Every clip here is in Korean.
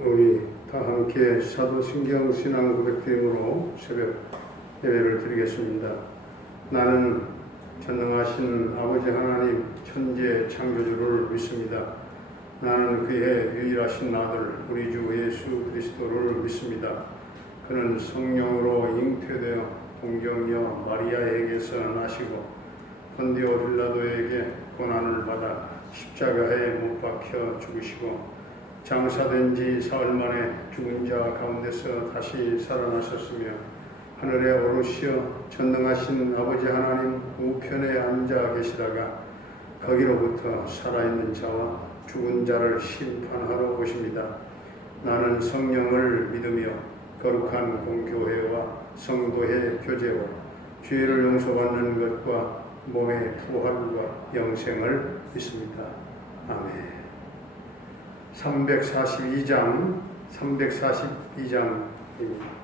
우리 다 함께 사도신경 신앙 고백드림으로 새벽 예배를 드리겠습니다. 나는 전능하신 아버지 하나님 천지의 창조주를 믿습니다. 나는 그의 유일하신 아들 우리 주 예수 그리스도를 믿습니다. 그는 성령으로 잉태되어 동정녀 마리아에게서 나시고 본디오 빌라도에게 고난을 받아 십자가에 못 박혀 죽으시고 장사된 지 사흘 만에 죽은 자 가운데서 다시 살아나셨으며 하늘에 오르시어 전능하신 아버지 하나님 우편에 앉아 계시다가 거기로부터 살아있는 자와 죽은 자를 심판하러 오십니다. 나는 성령을 믿으며 거룩한 공교회와 성도의 교제와 죄를 용서받는 것과 몸의 부활과 영생을 믿습니다. 아멘. 342장입니다.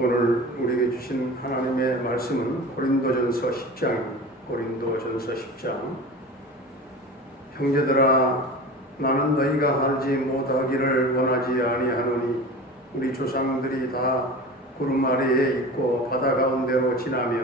오늘 우리에게 주신 하나님의 말씀은 고린도전서 10장. 형제들아, 나는 너희가 알지 못하기를 원하지 아니하노니 우리 조상들이 다 구름 아래에 있고 바다 가운데로 지나며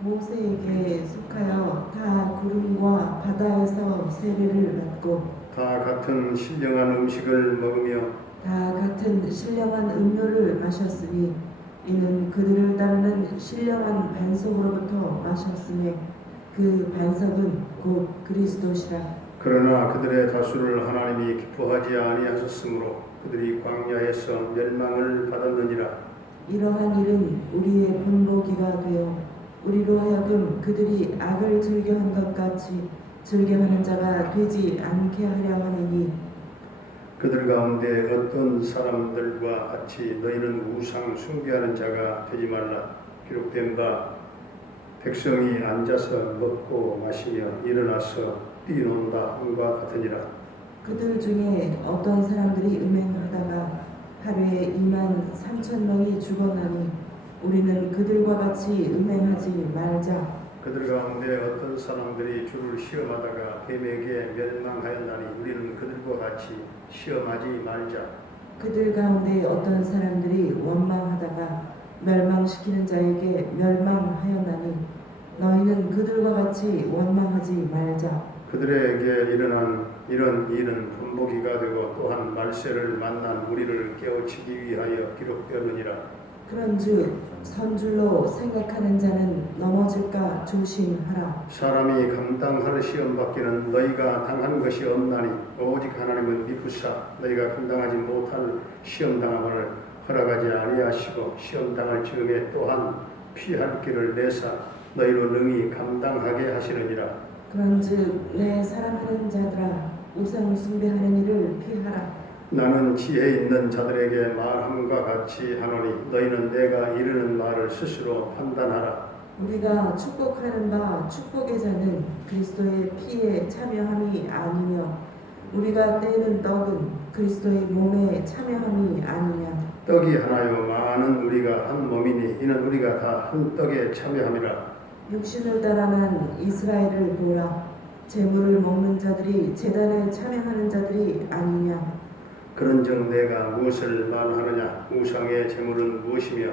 모세에게 속하여 다 구름과 바다에서 세례를 받고 다 같은 신령한 음식을 먹으며 다 같은 신령한 음료를 마셨으니 이는 그들을 따르는 신령한 반석으로부터 마셨으며 그 반석은 곧 그리스도시라. 그러나 그들의 다수를 하나님이 기뻐하지 아니하셨으므로 그들이 광야에서 멸망을 받았느니라. 이러한 일은 우리의 본보기가 되어 우리로 하여금 그들이 악을 즐겨한 것 같이 즐겨하는 자가 되지 않게 하려 하느니 그들 가운데 어떤 사람들과 같이 너희는 우상 숭배하는 자가 되지 말라. 기록된 바 백성이 앉아서 먹고 마시며 일어나서 뛰논다 함과 같으니라. 그들 중에 어떤 사람들이 음행하다가 하루에 23,000명이 죽었나니 우리는 그들과 같이 음행하지 말자. 그들 가운데 어떤 사람들이 주를 시험하다가 뱀에게 멸망하였나니 우리는 그들과 같이 시험하지 말자. 그들 가운데 어떤 사람들이 원망하다가 멸망시키는 자에게 멸망하였나니 너희는 그들과 같이 원망하지 말자. 그들에게 일어난 이런 일은 본보기가 되고 또한 말세를 만난 우리를 깨우치기 위하여 기록되느니라. 그런즉 선줄로 생각하는 자는 넘어질까 조심하라. 사람이 감당할 시험 받기는 너희가 당한 것이 없나니 오직 하나님은 미쁘사 너희가 감당하지 못할 시험 당함을 허락하지 아니하시고 시험 당할 즈음에 또한 피할 길을 내사 너희로 능히 감당하게 하시느니라. 그런즉 내 사랑하는 자들아 우상 숭배하는 일을 피하라. 나는 지혜 있는 자들에게 말함과 같이 하노니 너희는 내가 이르는 말을 스스로 판단하라. 우리가 축복하는 바 축복의 자는 그리스도의 피에 참여함이 아니며 우리가 떼는 떡은 그리스도의 몸에 참여함이 아니냐. 떡이 하나요 많은 우리가 한 몸이니 이는 우리가 다 한 떡에 참여함이라. 육신을 따라만 이스라엘을 보라. 재물을 먹는 자들이 제단에 참여하는 자들이 아니냐. 그런즉 내가 무엇을 말하느냐. 우상의 제물은 무엇이며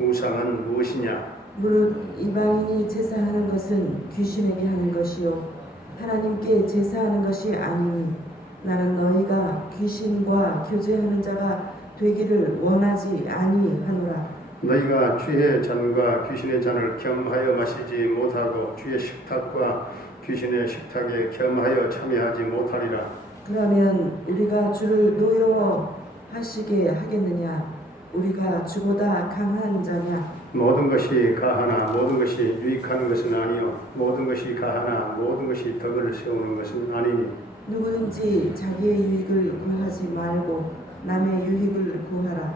우상은 무엇이냐. 무릇 이방인이 제사하는 것은 귀신에게 하는 것이요 하나님께 제사하는 것이 아니니 나는 너희가 귀신과 교제하는 자가 되기를 원하지 아니하노라. 너희가 주의 잔과 귀신의 잔을 겸하여 마시지 못하고 주의 식탁과 귀신의 식탁에 겸하여 참여하지 못하리라. 그러면 우리가 주를 노여워하시게 하겠느냐. 우리가 주보다 강한 자냐. 모든 것이 가하나 모든 것이 유익하는 것은 아니요 모든 것이 가하나 모든 것이 덕을 세우는 것은 아니니 누구든지 자기의 유익을 구하지 말고 남의 유익을 구하라.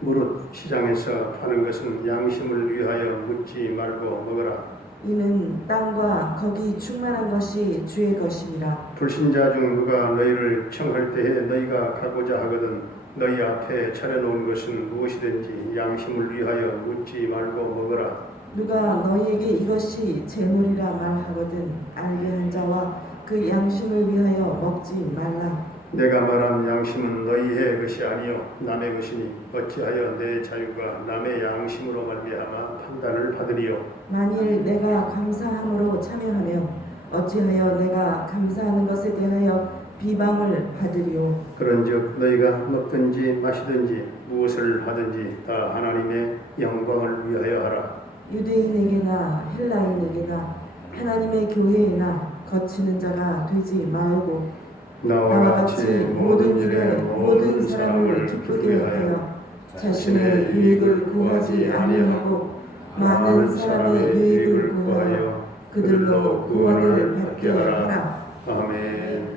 무릇 시장에서 파는 것은 양심을 위하여 묻지 말고 먹어라. 이는 땅과 거기 충만한 것이 주의 것이니라. 불신자 중 누가 너희를 청할 때에 너희가 가고자 하거든 너희 앞에 차려놓은 것은 무엇이든지 양심을 위하여 묻지 말고 먹어라. 누가 너희에게 이것이 재물이라 말하거든 알게 한 자와 그 양심을 위하여 먹지 말라. 내가 말한 양심은 너희의 것이 아니요 남의 것이니 어찌하여 내 자유가 남의 양심으로 말미암아 판단을 받으리요. 만일 내가 감사함으로 참여하며 어찌하여 내가 감사하는 것에 대하여 비방을 받으리요. 그런즉 너희가 먹든지 마시든지 무엇을 하든지 다 하나님의 영광을 위하여 하라. 유대인에게나 헬라인에게나 하나님의 교회에나 거치는 자가 되지 말고 나와 같이 모든 일에 모든 사람을 기쁘게 하여 자신의 유익을 구하지 아니하고 많은 사람의 유익을 구하여 그들로 구원을 받게 하라. 아멘.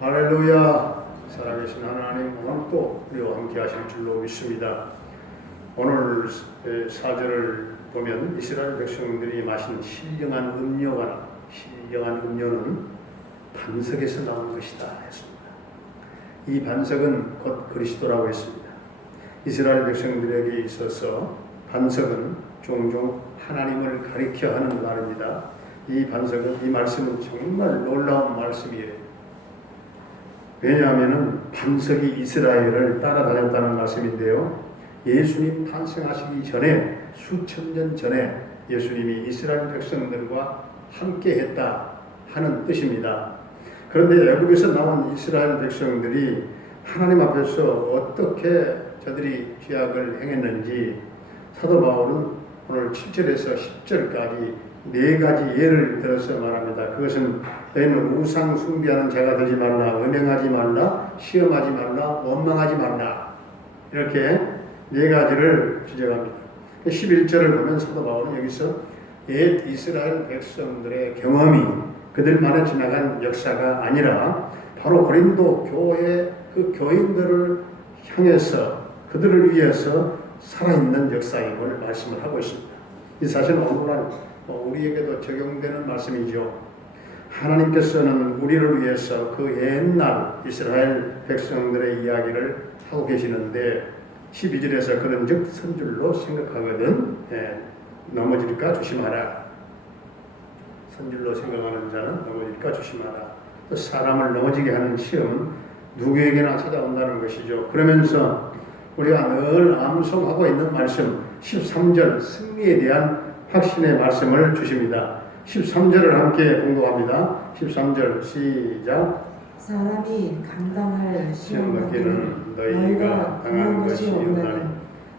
할렐루야. 살아계신 하나님 오늘도 우리와 함께 하실 줄로 믿습니다. 오늘 4절을 보면 이스라엘 백성들이 마신 신령한 음료는 반석에서 나온 것이다 했습니다. 이 반석은 곧 그리스도라고 했습니다. 이스라엘 백성들에게 있어서 반석은 종종 하나님을 가리켜 하는 말입니다. 이 말씀은 정말 놀라운 말씀이에요. 왜냐하면 반석이 이스라엘을 따라다녔다는 말씀인데요. 예수님 탄생하시기 전에 수천 년 전에 예수님이 이스라엘 백성들과 함께 했다 하는 뜻입니다. 그런데 애굽에서 나온 이스라엘 백성들이 하나님 앞에서 어떻게 저들이 죄악을 행했는지 사도 바울은 오늘 7절에서 10절까지 4가지 예를 들어서 말합니다. 그것은 너희는 우상 숭배하는 자가 되지 말라, 음행하지 말라, 시험하지 말라, 원망하지 말라, 이렇게 4가지를 지적합니다. 11절을 보면 사도 바울은 여기서 옛 이스라엘 백성들의 경험이 그들만의 지나간 역사가 아니라 바로 고린도 교회 그 교인들을 향해서 그들을 위해서 살아있는 역사임을 말씀을 하고 있습니다. 이 사실은 오늘날 우리에게도 적용되는 말씀이죠. 하나님께서는 우리를 위해서 그 옛날 이스라엘 백성들의 이야기를 하고 계시는데 12절에서 그런즉 선줄로 생각하거든 넘어질까 조심하라. 선줄로 생각하는 자는 넘어질까 조심하라. 또 사람을 넘어지게 하는 시험은 누구에게나 찾아온다는 것이죠. 그러면서 우리가 늘 암송하고 있는 말씀 13절 승리에 대한 확신의 말씀을 주십니다. 13절을 함께 공독합니다. 13절 시작. 사람이 감당할 시험 시험 받기는 너희가 당한 것이 없나니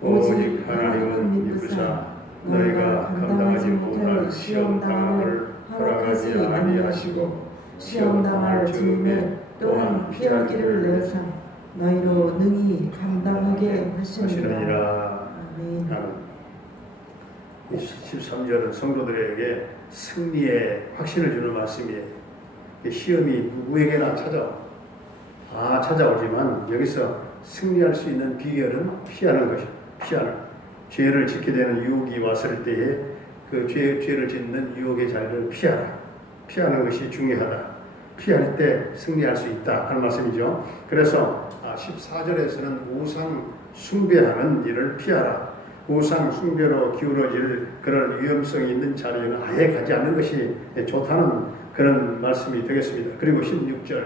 오직 하나님은 믿으사 너희가 감당하지 못할 시험 당함을 허락하지 아니하시고 시험 당할 즈음에 또한 피하기를 내사 너희로 능히 감당하게 하시느니라. 아멘. 13절은 성도들에게 승리의 확신을 주는 말씀이에요. 시험이 누구에게나 찾아오지만 여기서 승리할 수 있는 비결은 피하는 것이에요. 죄를 짓게 되는 유혹이 왔을 때에 그 죄를 짓는 유혹의 자리를 피하는 것이 중요하다. 피할 때 승리할 수 있다 하는 말씀이죠. 그래서 14절에서는 우상 숭배하는 일을 피하라. 우상 숭배로 기울어질 그런 위험성이 있는 자리에는 아예 가지 않는 것이 좋다는 그런 말씀이 되겠습니다. 그리고 16절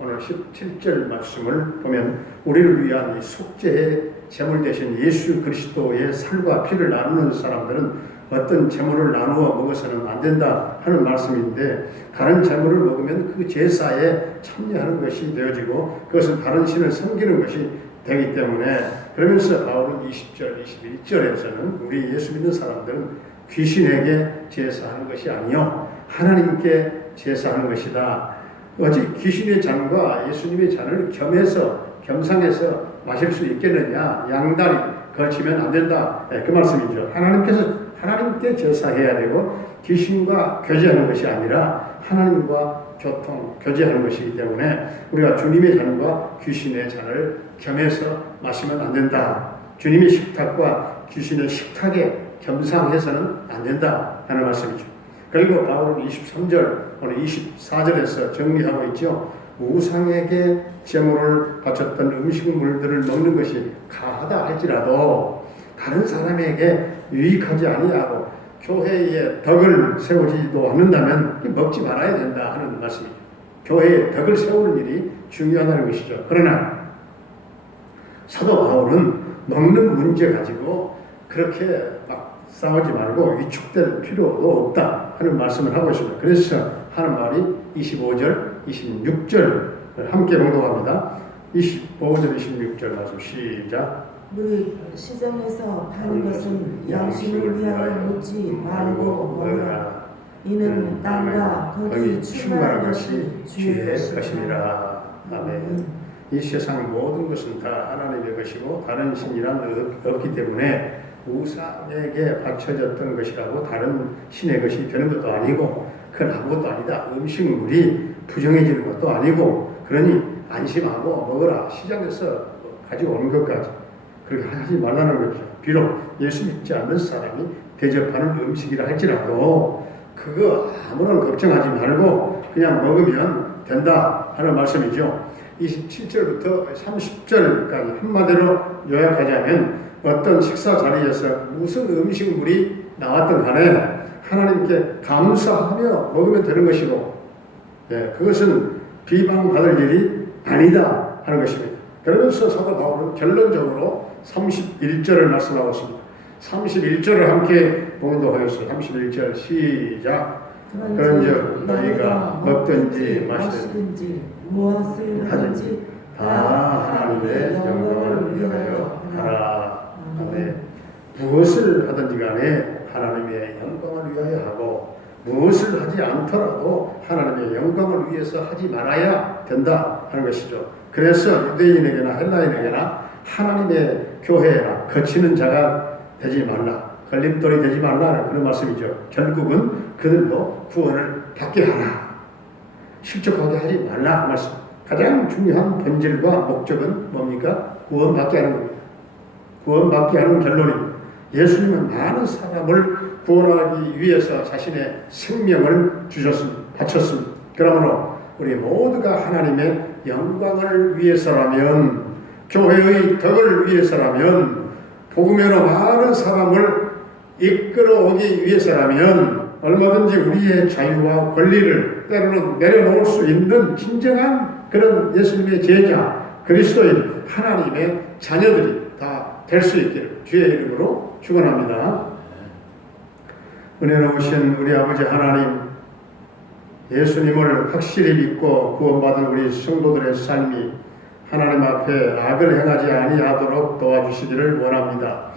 오늘 17절 말씀을 보면 우리를 위한 이 속죄의 제물 대신 예수 그리스도의 살과 피를 나누는 사람들은 어떤 제물을 나누어 먹어서는 안 된다 하는 말씀인데 다른 제물을 먹으면 그 제사에 참여하는 것이 되어지고 그것은 다른 신을 섬기는 것이 되기 때문에 그러면서 바울은 20절, 21절에서는 우리 예수 믿는 사람들은 귀신에게 제사하는 것이 아니요 하나님께 제사하는 것이다. 어찌 귀신의 잔과 예수님의 잔을 겸상해서 마실 수 있겠느냐? 양다리 걸치면 안 된다. 그 말씀이죠. 하나님께 제사해야 되고 귀신과 교제하는 것이 아니라 하나님과 교제하는 것이기 때문에 우리가 주님의 잔과 귀신의 잔을 겸해서 마시면 안 된다. 주님의 식탁과 귀신의 식탁에 겸상해서는 안 된다 하는 말씀이죠. 그리고 바울은 23절 오늘 24절에서 정리하고 있죠. 우상에게 제물을 바쳤던 음식물들을 먹는 것이 가하다 할지라도 다른 사람에게 유익하지 아니하고 교회에 덕을 세우지도 않는다면 먹지 말아야 된다 하는 말씀이죠. 교회에 덕을 세우는 일이 중요하다는 것이죠. 그러나 사도 바울은 먹는 문제 가지고 그렇게 막 싸우지 말고 위축될 필요도 없다 하는 말씀을 하고 있습니다. 그래서 하는 말이 25절, 26절 함께 공독합니다. 25절, 26절 말씀 시작. 늘 시장에서 파는 것은 양심을 위하여 묻지 말고 먹으라. 이는 땅과 거기 충만한 것이 주의 것이니라. 아멘. 이 세상 모든 것은 다 하나님의 것이고 다른 신이란 없기 때문에 우상에게 바쳐졌던 것이라고 다른 신의 것이 되는 것도 아니고 그건 아무것도 아니다. 음식물이 부정해지는 것도 아니고 그러니 안심하고 먹어라. 시장에서 가지고 오는 것까지 그렇게 하지 말라는 거죠. 비록 예수 믿지 않는 사람이 대접하는 음식이라 할지라도 그거 아무런 걱정하지 말고 그냥 먹으면 된다 하는 말씀이죠. 27절부터 30절까지 한마디로 요약하자면 어떤 식사 자리에서 무슨 음식물이 나왔든 간에 하나님께 감사하며 먹으면 되는 것이고 그것은 비방받을 일이 아니다 하는 것입니다. 그러면서 사도 바울은 결론적으로 31절을 말씀하고 있습니다. 31절을 함께 봉독하겠습니다. 31절 시작. 그런즉 너희가 먹든지 마시든지 무엇을 하든지 다 하나님의 영광을 위하여 하라. 아멘. 무엇을 하든지 간에 하나님의 영광을 위하여 하고 무엇을 하지 않더라도 하나님의 영광을 위해서 하지 말아야 된다 하는 것이죠. 그래서 유대인에게나 헬라인에게나 하나님의 교회나 거치는 자가 되지 말라, 걸림돌이 되지 말라는 그런 말씀이죠. 결국은 그들도 구원을 받게 하라, 실족하게 하지 말라 그 말씀. 가장 중요한 본질과 목적은 뭡니까? 구원받게 하는 겁니다. 구원받게 하는 결론입니다. 예수님은 많은 사람을 구원하기 위해서 자신의 생명을 바쳤습니다. 그러므로 우리 모두가 하나님의 영광을 위해서라면, 교회의 덕을 위해서라면, 복음으로 많은 사람을 이끌어오기 위해서라면 얼마든지 우리의 자유와 권리를 때로는 내려놓을 수 있는 진정한 그런 예수님의 제자, 그리스도인 하나님의 자녀들이 다 될 수 있기를 주의 이름으로 축원합니다. 은혜로우신 우리 아버지 하나님, 예수님을 확실히 믿고 구원받은 우리 성도들의 삶이 하나님 앞에 악을 행하지 아니하도록 도와주시기를 원합니다.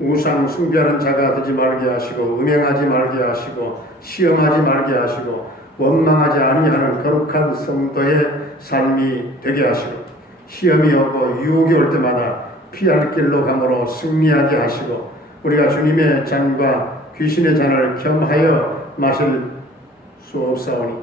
우상 숭배하는 자가 되지 말게 하시고, 음행하지 말게 하시고, 시험하지 말게 하시고, 원망하지 아니하는 거룩한 성도의 삶이 되게 하시고, 시험이 오고 유혹이 올 때마다 피할 길로 감으로 승리하게 하시고, 우리가 주님의 잔과 귀신의 잔을 겸하여 마실 수 없사오니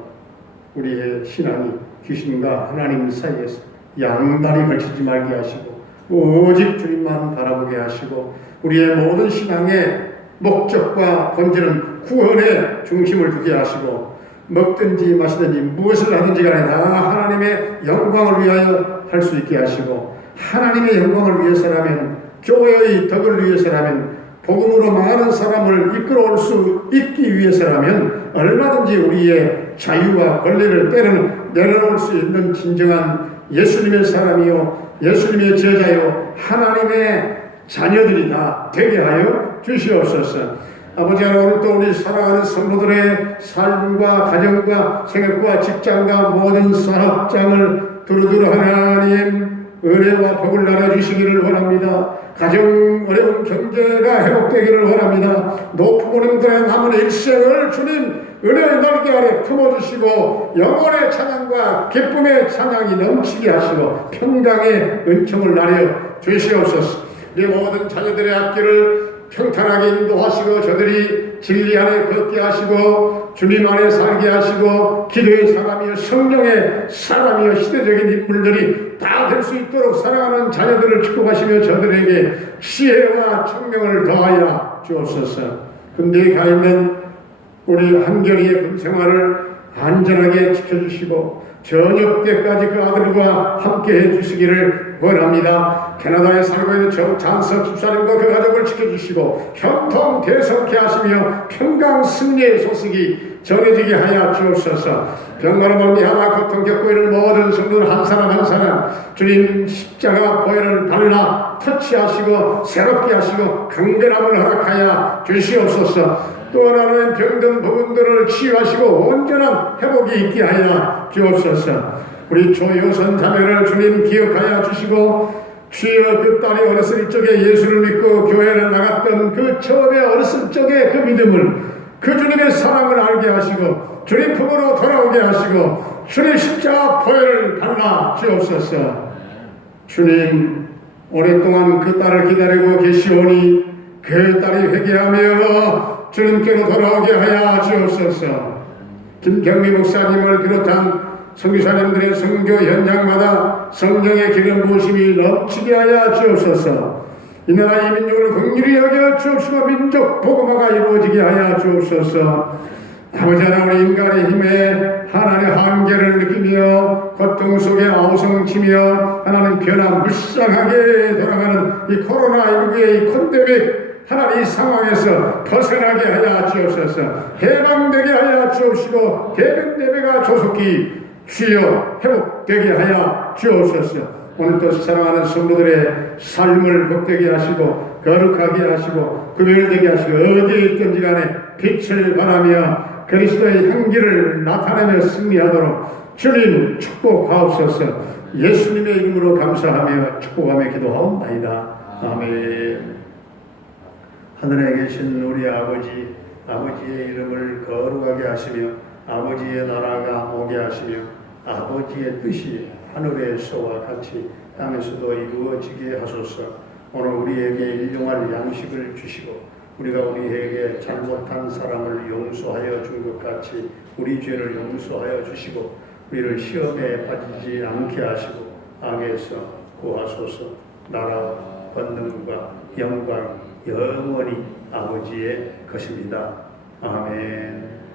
우리의 신앙이 귀신과 하나님 사이에서 양다리 걸치지 말게 하시고, 오직 주님만 바라보게 하시고, 우리의 모든 신앙의 목적과 본질은 구원의 중심을 두게 하시고, 먹든지 마시든지 무엇을 하든지 간에 다 하나님의 영광을 위하여 할 수 있게 하시고, 하나님의 영광을 위해서라면, 교회의 덕을 위해서라면, 복음으로 많은 사람을 이끌어올 수 있기 위해서라면 얼마든지 우리의 자유와 권리를 때로는 내려놓을 수 있는 진정한 예수님의 사람이요, 예수님의 제자요, 하나님의 자녀들이 다 되게 하여 주시옵소서. 아버지 하나님, 오늘 또 우리 사랑하는 성도들의 삶과 가정과 생활과 직장과 모든 사업장을 두루두루 하나님 은혜와 복을 나눠주시기를 원합니다. 가정 어려운 경제가 회복되기를 원합니다. 노부모님들의 남은 일생을 주님 은혜의 날개 아래 품어주시고, 영혼의 찬양과 기쁨의 찬양이 넘치게 하시고, 평강의 은총을 나려 주시옵소서. 우리 모든 자녀들의 앞길을 평탄하게 인도하시고, 저들이 진리 안에 걷게 하시고, 주님 안에 살게 하시고, 기도의 사람이요, 성령의 사람이요, 시대적인 인물들이 다 될 수 있도록 사랑하는 자녀들을 축복하시며 저들에게 지혜와 청명을 더하여 주옵소서. 근데 가 있는 우리 한결이의 군생활을 안전하게 지켜주시고, 저녁 때까지 그 아들과 함께 해주시기를 원합니다. 캐나다에 살고 있는 장석 집사님과 그 가족을 지켜주시고, 형통 대성케 하시며 평강 승리의 소식이 전해지게 하여 주옵소서. 병마로 말미암아 고통 겪고 있는 모든 성도들 한 사람 한 사람 주님 십자가 보혈을 발라 터치하시고, 새롭게 하시고, 강건함을 허락하여 주시옵소서. 또 하나는 병든 부분들을 치유하시고 온전한 회복이 있게 하여 주옵소서. 우리 조효선 자매를 주님 기억하여 주시고, 주여 그 딸이 어렸을 적에 예수를 믿고 교회를 나갔던 그 처음에 어렸을 적에 그 믿음을, 그 주님의 사랑을 알게 하시고, 주님 품으로 돌아오게 하시고, 주님 십자가 보혈을 발라 주옵소서. 주님, 오랫동안 그 딸을 기다리고 계시오니 그 딸이 회개하며 주님께로 돌아오게 하여 주옵소서. 김경미 목사님을 비롯한 선교사님들의 선교 현장마다 성령의 기름 부으심이 넘치게 하여 주옵소서. 이 나라 이 민족을 긍휼히 여겨 주옵시고, 민족 복음화가 이루어지게 하여 주옵소서. 아버지 하나님, 우리 인간의 힘에 하나님의 한계를 느끼며 고통 속에 아우성치며 하나님 변화무쌍하게 돌아가는 이 코로나19의 이 콘데믹 하나님 이 상황에서 벗어나게 하여 주옵소서. 해방되게 하여 주옵시고, 대변 예배가 조속히 주여 회복되게 하여 주옵소서. 오늘 또 사랑하는 성도들의 삶을 복되게 하시고, 거룩하게 하시고, 구별되게 하시고, 어디에 있든지 간에 빛을 발하며 그리스도의 향기를 나타내며 승리하도록 주님 축복하옵소서. 예수님의 이름으로 감사하며 축복하며 기도하옵나이다. 아멘. 하늘에 계신 우리 아버지, 아버지의 이름을 거룩하게 하시며 아버지의 나라가 오게 하시며 아버지의 뜻이 하늘에서와 같이 땅에서도 이루어지게 하소서. 오늘 우리에게 일용할 양식을 주시고, 우리가 우리에게 잘못한 사람을 용서하여 준 것 같이 우리 죄를 용서하여 주시고, 우리를 시험에 빠지지 않게 하시고 악에서 구하소서. 나라, 권능과 영광 영원히 아버지의 것입니다. 아멘.